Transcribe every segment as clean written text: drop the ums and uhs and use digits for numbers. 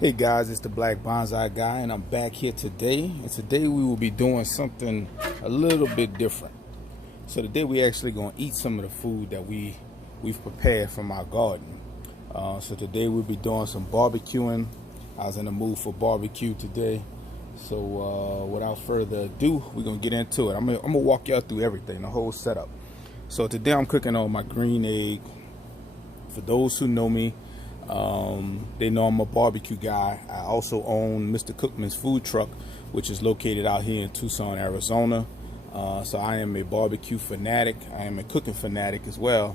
Hey guys, it's the Black Bonsai Guy, and I'm back here today. And today we will be doing something a little bit different. So today we actually gonna eat some of the food that we've prepared from our garden. So today we'll be doing some barbecuing. I was in the mood for barbecue today. So without further ado, we're gonna get into it. I'm gonna walk y'all through everything, the whole setup. So today I'm cooking on my green egg. For those who know me, they know I'm a barbecue guy. I also own Mr. Cookman's food truck, which is located out here in Tucson, Arizona. So I am a barbecue fanatic. I am a cooking fanatic as well.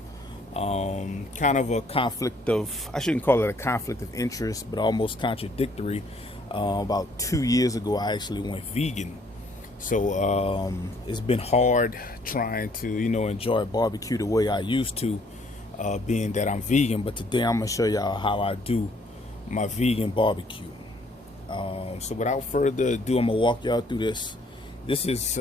Kind of a conflict of, I shouldn't call it a conflict of interest, but almost contradictory. About 2 years ago, I actually went vegan. So it's been hard trying to, enjoy barbecue the way I used to. Being that I'm vegan, but today I'm gonna show y'all how I do my vegan barbecue. So without further ado, I'm gonna walk y'all through this. This is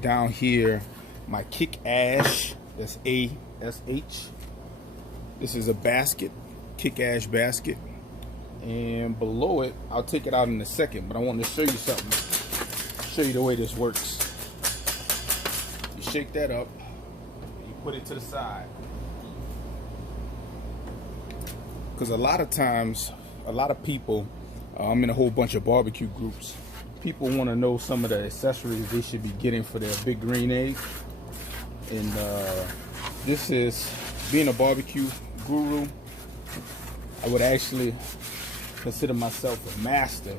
down here my kick ash. That's ASH. This is a basket, kick ash basket, and below it, I'll take it out in a second. But I want to show you something. Show you the way this works. You shake that up. You put it to the side. Because a lot of times, a lot of people, I'm in a whole bunch of barbecue groups, people want to know some of the accessories they should be getting for their big green egg. And this is, being a barbecue guru, I would actually consider myself a master.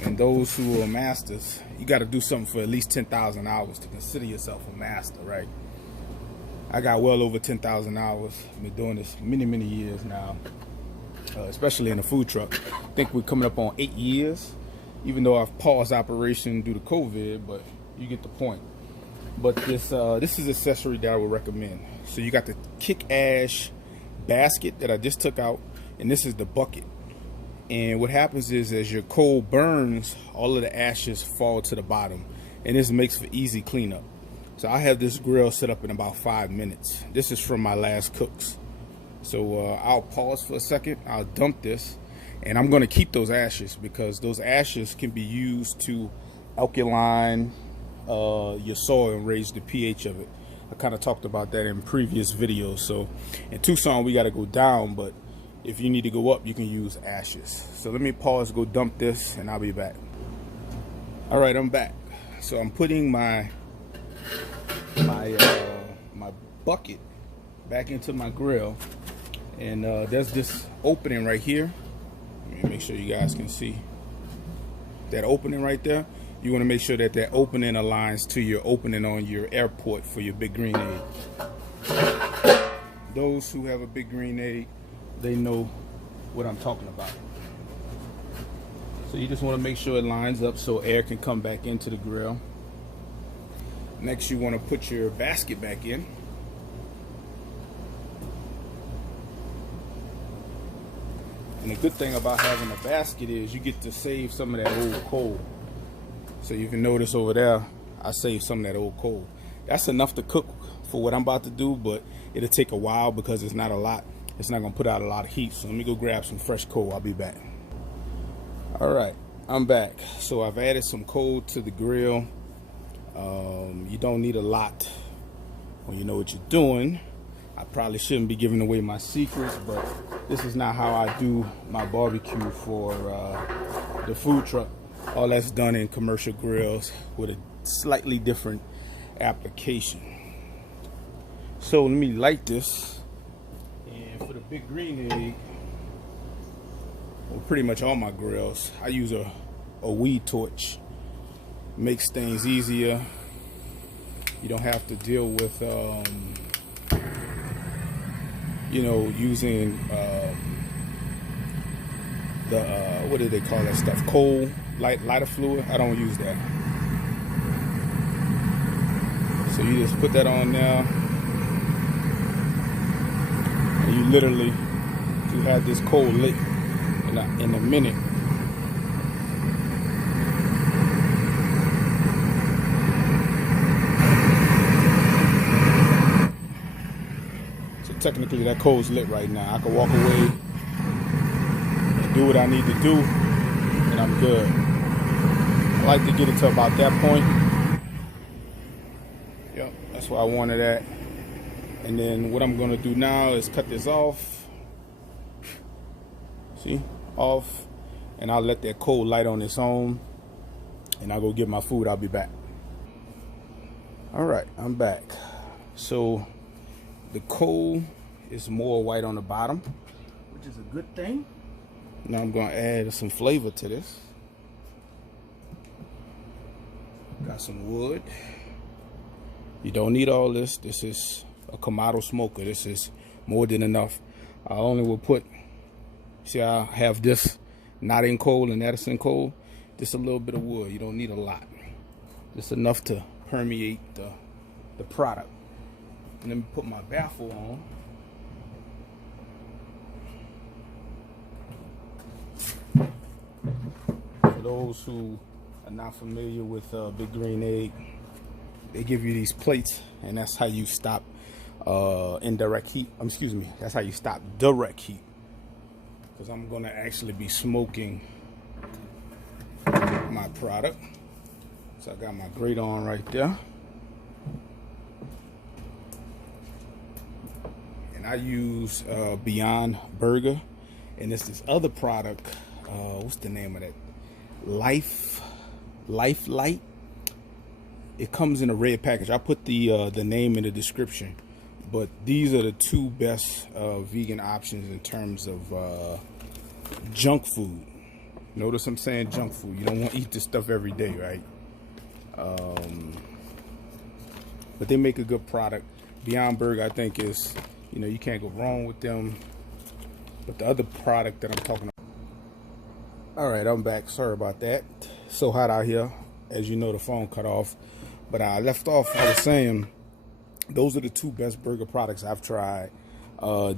And those who are masters, you got to do something for at least 10,000 hours to consider yourself a master, right? I got well over 10,000 hours. I've been doing this many years now, especially in the food truck. I think we're coming up on 8 years, even though I've paused operation due to COVID, but you get the point. But this is accessory that I would recommend. So you got the kick ash basket that I just took out, and this is the bucket. And what happens is, as your coal burns, all of the ashes fall to the bottom, and this makes for easy cleanup. So I have this grill set up in about 5 minutes. This is from my last cooks. So I'll pause for a second. I'll dump this, and I'm going to keep those ashes because those ashes can be used to alkaline your soil and raise the pH of it. I kind of talked about that in previous videos. So in Tucson, we got to go down, but if you need to go up, you can use ashes. So let me pause, go dump this, and I'll be back. All right, I'm back. So I'm putting my bucket back into my grill, and there's this opening right here. Let me make sure you guys can see that opening right there. You want to make sure that that opening aligns to your opening on your airport for your big green egg. Those who have a big green egg, they know what I'm talking about. So you just want to make sure it lines up so air can come back into the grill. Next, you want to put your basket back in. And the good thing about having a basket is you get to save some of that old coal. So you can notice over there, I saved some of that old coal. That's enough to cook for what I'm about to do, but it'll take a while because it's not a lot. It's not going to put out a lot of heat. So let me go grab some fresh coal. I'll be back. All right, I'm back. So I've added some coal to the grill. You don't need a lot when you know what you're doing. I probably shouldn't be giving away my secrets, but this is not how I do my barbecue for the food truck. All that's done in commercial grills with a slightly different application. So let me light this. And for the big green egg, well, pretty much all my grills, I use a weed torch. Makes things easier. You don't have to deal with using what do they call that stuff, coal lighter fluid. I don't use that. So you just put that on there, and you literally, you have this coal lit in a minute. Technically that coal's lit right now. I can walk away and do what I need to do, and I'm good. I like to get it to about that point. Yep, that's where I wanted at. And then what I'm gonna do now is cut this off. See, off, and I'll let that coal light on its own, and I'll go get my food. I'll be back. All right, I'm back. So the coal is more white on the bottom, which is a good thing. Now I'm gonna add some flavor to this. Got some wood. You don't need all this. This is a Kamado smoker. This is more than enough. I only will put, see, I have this not in coal and that is in coal. Just a little bit of wood. You don't need a lot. Just enough to permeate the product. And let me put my baffle on. For those who are not familiar with Big Green Egg, they give you these plates, and that's how you stop indirect heat. Excuse me, that's how you stop direct heat. Because I'm going to actually be smoking my product. So I got my grate on right there. And I use Beyond Burger. And it's this other product. What's the name of that? Life Light. It comes in a red package. I put the name in the description. But these are the two best vegan options in terms of junk food. Notice I'm saying junk food. You don't want to eat this stuff every day, right? But they make a good product. Beyond Burger, I think, is, you know, you can't go wrong with them. But the other product that I'm talking about. All right, I'm back. Sorry about that. So hot out here. As you know, the phone cut off. But I left off, I was saying, those are the two best burger products I've tried. The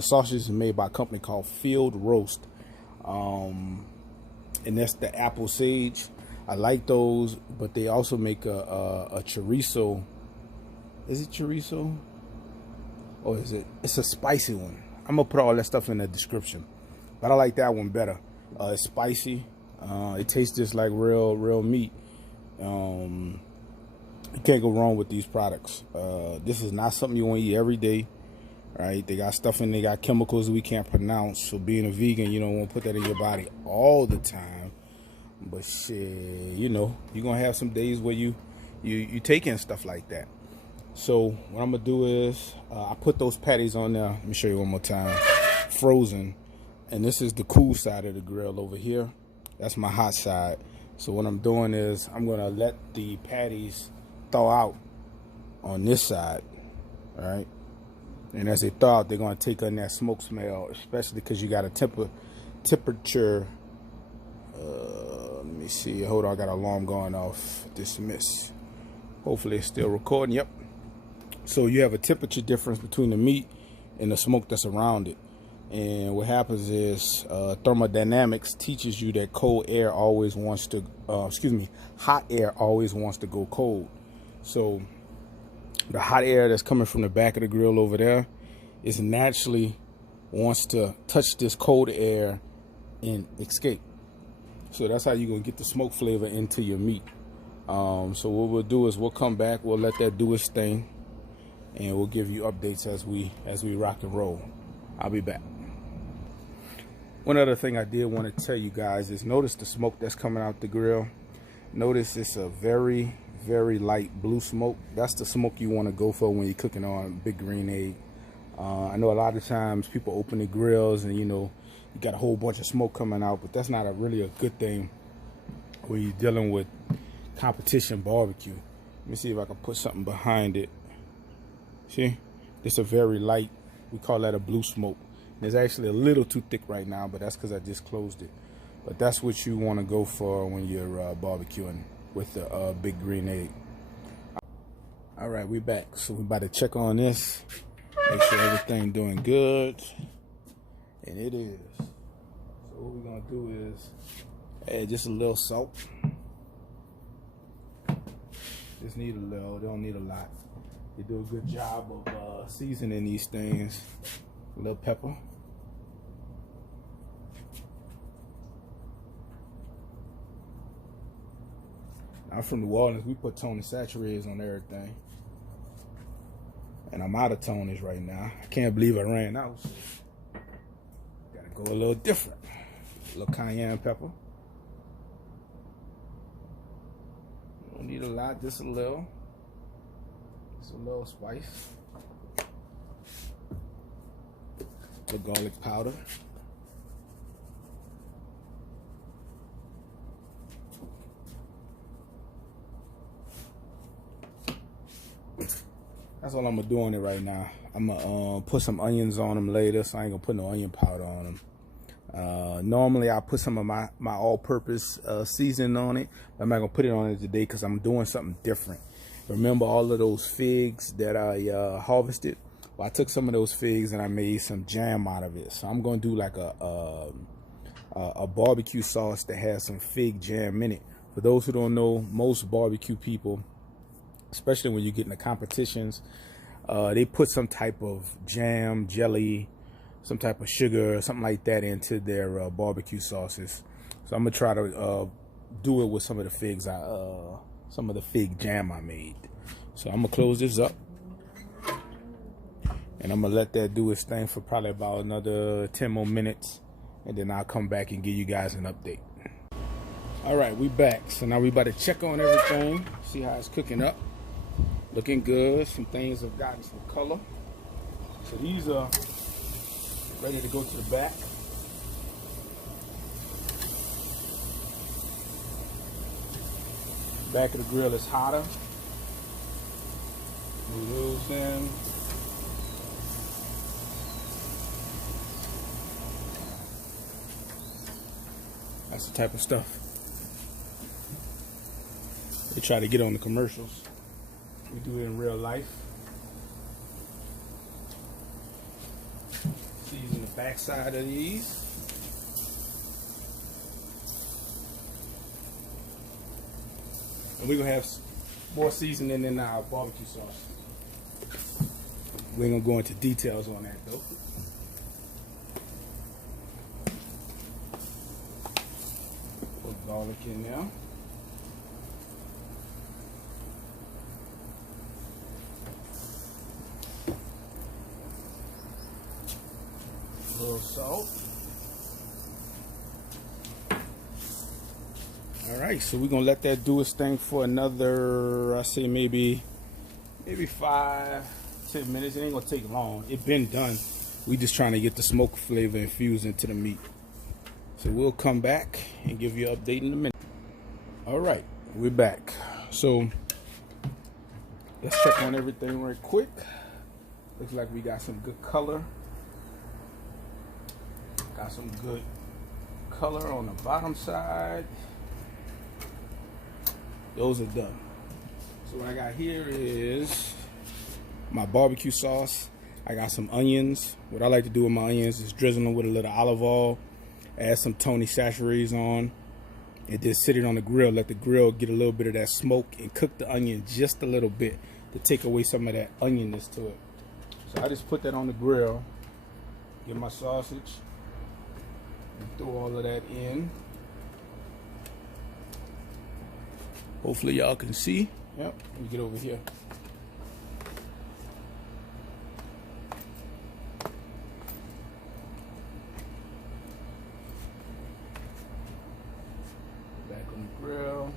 sausage is made by a company called Field Roast. And that's the apple sage. I like those, but they also make a chorizo. Is it chorizo? Or is it? It's a spicy one. I'm gonna put all that stuff in the description. But I like that one better. It's spicy. It tastes just like real meat. You can't go wrong with these products. This is not something you want to eat every day, right? They got stuff in, they got chemicals we can't pronounce. So being a vegan, you don't want to put that in your body all the time. But shit, you know, you're gonna have some days where you take in stuff like that. So what I'm gonna do is I put those patties on there. Let me show you one more time. Frozen, and this is the cool side of the grill over here. That's my hot side. So what I'm doing is I'm gonna let the patties thaw out on this side, all right? And as they thaw out, they're gonna take on that smoke smell, especially because you got a temperature. Let me see. Hold on, I got an alarm going off. Dismiss. Hopefully it's still recording. Yep. So you have a temperature difference between the meat and the smoke that's around it. And what happens is thermodynamics teaches you that cold air always wants to, hot air always wants to go cold. So the hot air that's coming from the back of the grill over there is naturally wants to touch this cold air and escape. So that's how you're going to get the smoke flavor into your meat. So what we'll do is we'll come back, we'll let that do its thing, and we'll give you updates as we rock and roll. I'll be back. One other thing I did want to tell you guys is notice the smoke that's coming out the grill. Notice it's a very, very light blue smoke. That's the smoke you want to go for when you're cooking on Big Green Egg. I know a lot of times people open the grills and, you know, you got a whole bunch of smoke coming out, but that's not really a good thing when you're dealing with competition barbecue. Let me see if I can put something behind it. See, it's a very light, we call that a blue smoke. It's actually a little too thick right now, but that's because I just closed it. But that's what you want to go for when you're barbecuing with the Big Green Egg. All right, we're back. So we're about to check on this, make sure everything doing good, and it is. So what we're gonna do is add just a little salt. Just need a little, don't need a lot. They do a good job of seasoning these things. A little pepper. I'm from New Orleans. We put Tony Saturated on everything. And I'm out of Tony's right now. I can't believe I ran out. Gotta go a little different. A little cayenne pepper. Don't need a lot, just a little. Just a little spice. The garlic powder. That's all I'm gonna do on it right now. I'm gonna put some onions on them later, so I ain't gonna put no onion powder on them. Normally I put some of my all-purpose seasoning on it, but I'm not gonna put it on it today because I'm doing something different. Remember all of those figs that I harvested? Well, I took some of those figs and I made some jam out of it. So I'm gonna do like a barbecue sauce that has some fig jam in it. For those who don't know, most barbecue people, especially when you get into competitions, they put some type of jam, jelly, some type of sugar, something like that into their barbecue sauces. So I'm gonna try to do it with some of the figs, some of the fig jam I made. So I'm gonna close this up, and I'm gonna let that do its thing for probably about another 10 more minutes, and then I'll come back and give you guys an update. All right, we back. So now we about to check on everything, see how it's cooking up. Looking good. Some things have gotten some color. So these are ready to go to the back. Back of the grill is hotter. Move those in. That's the type of stuff they try to get on the commercials. We do it in real life. Season the back side of these. And we're gonna have more seasoning in our barbecue sauce. We ain't gonna go into details on that though. Put garlic in there. A little salt. All right, so we're gonna let that do its thing for another, I say maybe 5-10 minutes. It ain't gonna take long. It's been done. We just trying to get the smoke flavor infused into the meat. So we'll come back and give you an update in a minute. All right, we're back. So let's check on everything right quick. Looks like we got some good color. Got some good color on the bottom side. Those are done. So what I got here is my barbecue sauce. I got some onions. What I like to do with my onions is drizzle them with a little olive oil, add some Tony Saturated on, and just sit it on the grill. Let the grill get a little bit of that smoke and cook the onion just a little bit to take away some of that onionness to it. So I just put that on the grill, get my sausage, and throw all of that in. Hopefully y'all can see. Yep, let me get over here. Back on the grill.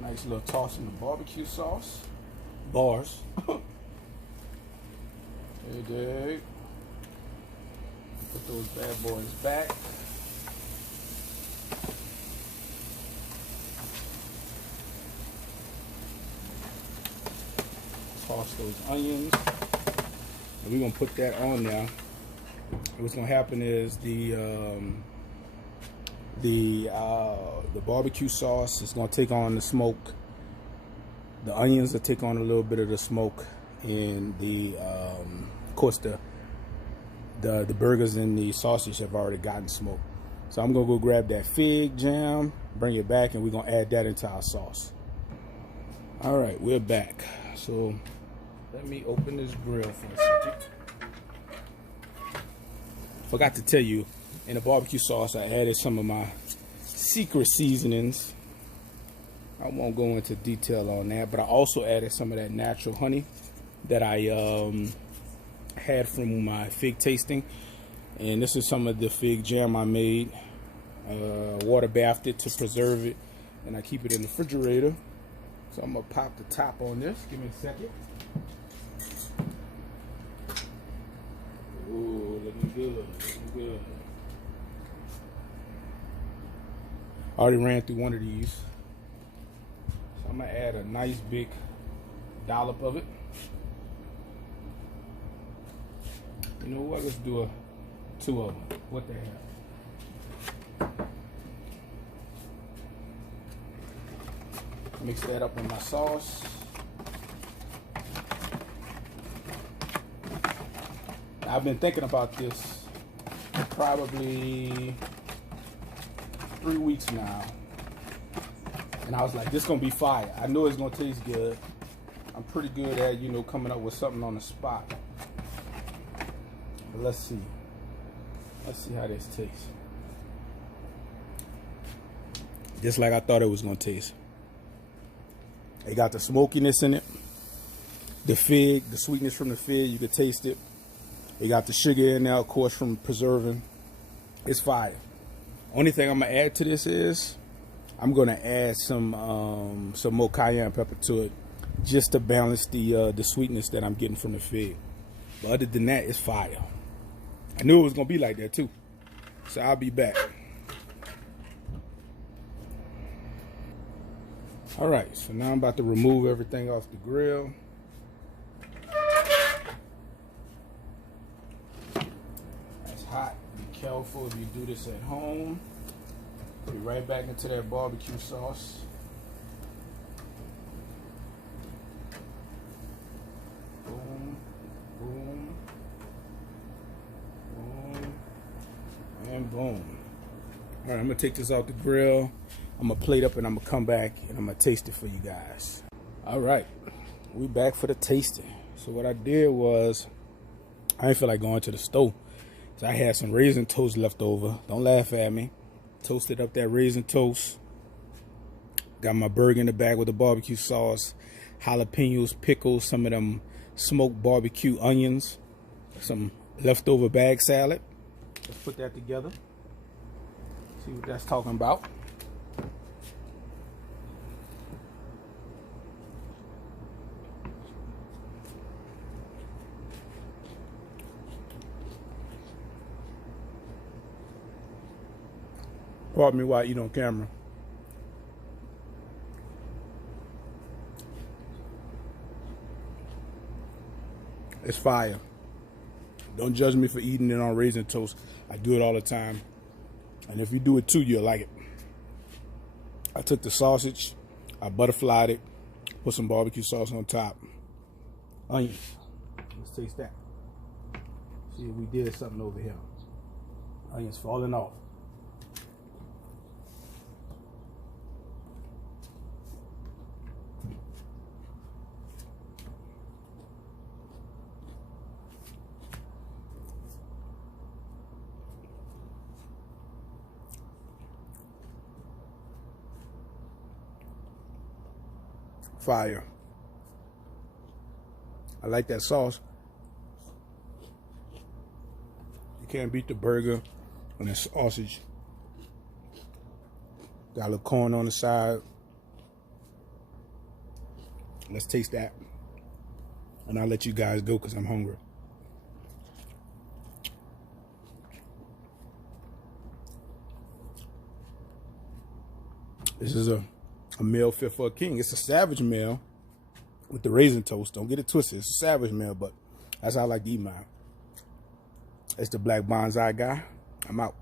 Nice little toss in the barbecue sauce. Bars. Hey, dig. Put those bad boys back. Toss those onions. And we're gonna put that on now. What's gonna happen is the barbecue sauce is going to take on the smoke. The onions will take on a little bit of the smoke, and the Of course, the burgers and the sausage have already gotten smoked. So I'm gonna go grab that fig jam, bring it back, and we're gonna add that into our sauce. All right, we're back. So let me open this grill for a second. Forgot to tell you, in the barbecue sauce, I added some of my secret seasonings. I won't go into detail on that, but I also added some of that natural honey that I had from my fig tasting. And this is some of the fig jam I made. Water bathed it to preserve it, and I keep it in the refrigerator. So I'm gonna pop the top on this. Give me a second. Ooh, looking good, looking good. I already ran through one of these. So I'm gonna add a nice big dollop of it. You know what? Let's do 2 of them. What the hell? Mix that up in my sauce. I've been thinking about this for probably 3 weeks now. And I was like, this is gonna be fire. I know it's gonna taste good. I'm pretty good at, you know, coming up with something on the spot. But let's see. Let's see how this tastes. Just like I thought it was gonna taste. It got the smokiness in it. The fig, the sweetness from the fig, you could taste it. It got the sugar in there, of course, from preserving. It's fire. Only thing I'm gonna add to this is I'm gonna add some more cayenne pepper to it, just to balance the sweetness that I'm getting from the fig. But other than that, it's fire. I knew it was gonna be like that too. So I'll be back. All right, so now I'm about to remove everything off the grill. That's hot. Be careful if you do this at home. Be right back into that barbecue sauce. Boom, boom, boom, and boom. All right, I'm gonna take this off the grill. I'm gonna plate up and I'm gonna come back and I'm gonna taste it for you guys. All right, we back for the tasting. So what I did was, I didn't feel like going to the stove. So I had some raisin toast left over. Don't laugh at me. Toasted up that raisin toast. Got my burger in the bag with the barbecue sauce, jalapenos, pickles, some of them smoked barbecue onions, some leftover bag salad. Let's put that together. See what that's talking about. Pardon me while I eat on camera. It's fire. Don't judge me for eating it on raisin toast. I do it all the time. And if you do it too, you'll like it. I took the sausage, I butterflied it, put some barbecue sauce on top. Onions. Let's taste that. See if we did something over here. Onions falling off. Fire. I like that sauce. You can't beat the burger and the sausage. Got a little corn on the side. Let's taste that. And I'll let you guys go because I'm hungry. This is a meal fit for a king. It's a savage meal with the raisin toast. Don't get it twisted. It's a savage meal, but that's how I like to eat mine. It's the Black Bonsai Guy. I'm out.